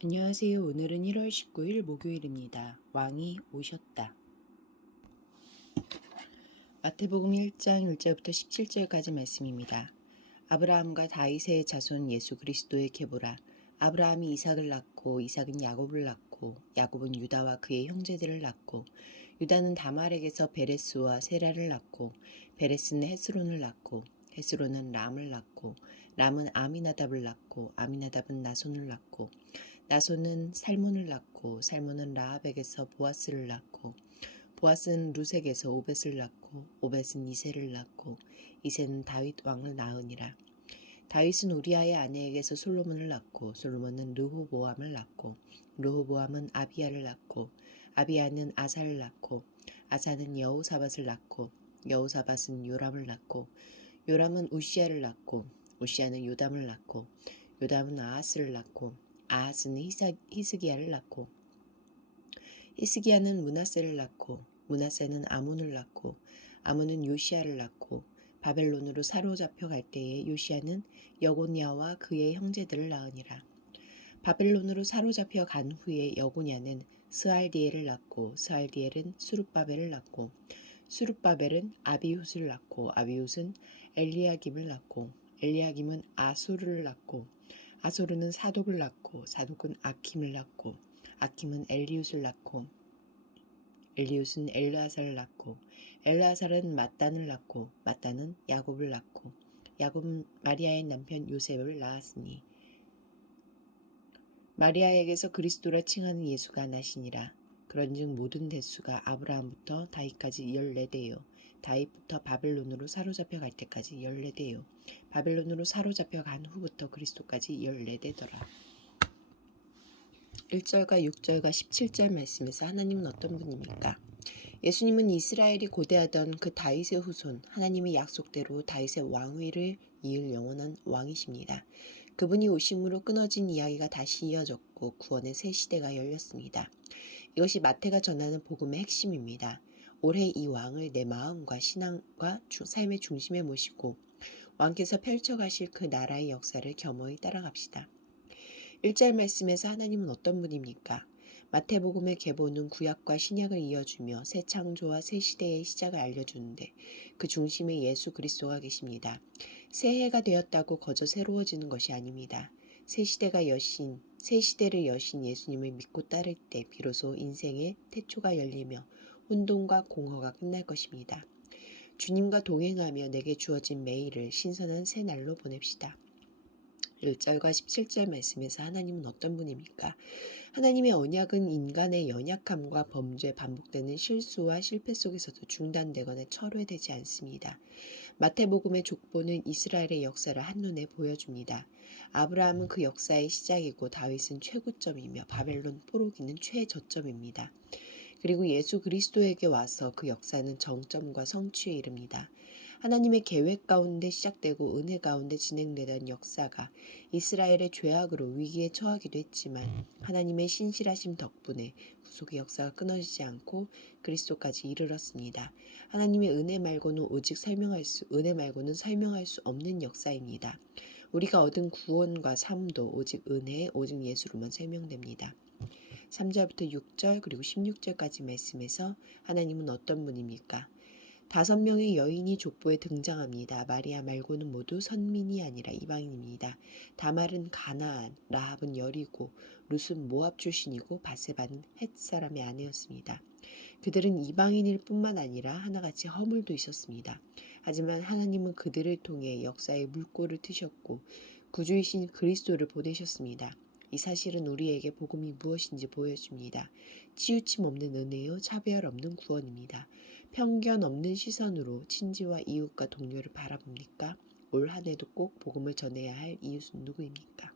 안녕하세요. 오늘은 1월 19일 목요일입니다. 왕이 오셨다. 마태복음 1장 1절부터 17절까지 말씀입니다. 아브라함과 다윗의 자손 예수 그리스도의 계보라. 아브라함이 이삭을 낳고 이삭은 야곱을 낳고 야곱은 유다와 그의 형제들을 낳고 유다는 다말에게서 베레스와 세라를 낳고 베레스는 헤스론을 낳고 헤스론은 람을 낳고 람은 아미나답을 낳고 아미나답은 나손을 낳고 나손은 살몬을 낳고 살몬은 라합에게서 보아스를 낳고 보아스는 루색에서 오벳을 낳고 오벳은 이새를 낳고 이새는 다윗 왕을 낳으니라. 다윗은 우리아의 아내에게서 솔로몬을 낳고 솔로몬은 르호보암을 낳고 르호보암은 아비야를 낳고 아비야는 아사를 낳고 아사는 여호사밧을 낳고 여호사밧은 요람을 낳고 요람은 우시야를 낳고 우시야는 요담을 낳고 요담은 아하스를 낳고 아하스는 히스기야를 낳고 히스기야는 므낫세를 낳고 므낫세는 아몬을 낳고 아몬은 요시야를 낳고 바벨론으로 사로잡혀 갈 때에 요시야는 여고냐와 그의 형제들을 낳으니라. 바벨론으로 사로잡혀 간 후에 여고냐는 스알디엘을 낳고 스알디엘은 수룹바벨을 낳고 수룹바벨은 아비훗을 낳고 아비훗은 엘리야김을 낳고 엘리야김은 아소르를 낳고 아소르는 사독을 낳고 사독은 아킴을 낳고 아킴은 엘리훗을 낳고 엘리훗은 엘르아살을 낳고 엘르아살은 맏단을 낳고 맏단은 야곱을 낳고 야곱은 마리아의 남편 요셉을 낳았으니 마리아에게서 그리스도라 칭하는 예수가 나시니라. 그런즉 모든 대수가 아브라함부터 다윗까지 14대요. 다윗부터 바벨론으로 사로잡혀 갈 때까지 14대요. 바벨론으로 사로잡혀 간 후부터 그리스도까지 14대더라. 1절과 6절과 17절 말씀에서 하나님은 어떤 분입니까? 예수님은 이스라엘이 고대하던 그 다윗의 후손, 하나님의 약속대로 다윗의 왕위를 이을 영원한 왕이십니다. 그분이 오심으로 끊어진 이야기가 다시 이어졌고 구원의 새 시대가 열렸습니다. 이것이 마태가 전하는 복음의 핵심입니다. 올해 이 왕을 내 마음과 신앙과 삶의 중심에 모시고 왕께서 펼쳐가실 그 나라의 역사를 겸허히 따라갑시다. 1절 말씀에서 하나님은 어떤 분입니까? 마태복음의 계보는 구약과 신약을 이어주며 새 창조와 새 시대의 시작을 알려주는데 그 중심에 예수 그리스도가 계십니다. 새해가 되었다고 거저 새로워지는 것이 아닙니다. 새 시대를 여신 예수님을 믿고 따를 때 비로소 인생의 태초가 열리며 혼돈과 공허가 끝날 것입니다. 주님과 동행하며 내게 주어진 매일을 신선한 새 날로 보냅시다. 1절과 17절 말씀에서 하나님은 어떤 분입니까? 하나님의 언약은 인간의 연약함과 범죄, 반복되는 실수와 실패 속에서도 중단되거나 철회되지 않습니다. 마태복음의 족보는 이스라엘의 역사를 한눈에 보여줍니다. 아브라함은 그 역사의 시작이고 다윗은 최고점이며 바벨론 포로기는 최저점입니다. 그리고 예수 그리스도에게 와서 그 역사는 정점과 성취에 이릅니다. 하나님의 계획 가운데 시작되고 은혜 가운데 진행되던 역사가 이스라엘의 죄악으로 위기에 처하기도 했지만 하나님의 신실하심 덕분에 구속의 역사가 끊어지지 않고 그리스도까지 이르렀습니다. 하나님의 은혜 말고는 설명할 수 없는 역사입니다. 우리가 얻은 구원과 삶도 오직 은혜, 오직 예수로만 설명됩니다. 3절부터 6절 그리고 16절까지 말씀에서 하나님은 어떤 분입니까? 5명의 여인이 족보에 등장합니다. 마리아 말고는 모두 선민이 아니라 이방인입니다. 다말은 가나안, 라합은 여리고, 룻은 모압 출신이고 바세바는 헷 사람의 아내였습니다. 그들은 이방인일 뿐만 아니라 하나같이 허물도 있었습니다. 하지만 하나님은 그들을 통해 역사의 물꼬를 트셨고 구주이신 그리스도를 보내셨습니다. 이 사실은 우리에게 복음이 무엇인지 보여줍니다. 치우침 없는 은혜요, 차별 없는 구원입니다. 편견 없는 시선으로 친지와 이웃과 동료를 바라봅니까? 올 한 해도 꼭 복음을 전해야 할 이웃은 누구입니까?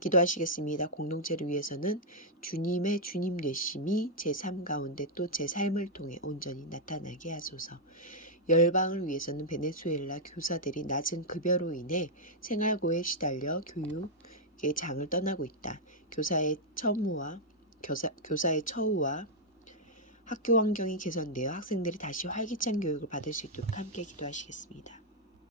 기도하시겠습니다. 공동체를 위해서는 주님의 주님 되심이 제 삶 가운데 또 제 삶을 통해 온전히 나타나게 하소서. 열방을 위해서는 베네수엘라 교사들이 낮은 급여로 인해 생활고에 시달려 교육의 장을 떠나고 있다. 교사의 처우와 학교 환경이 개선되어 학생들이 다시 활기찬 교육을 받을 수 있도록 함께 기도하시겠습니다.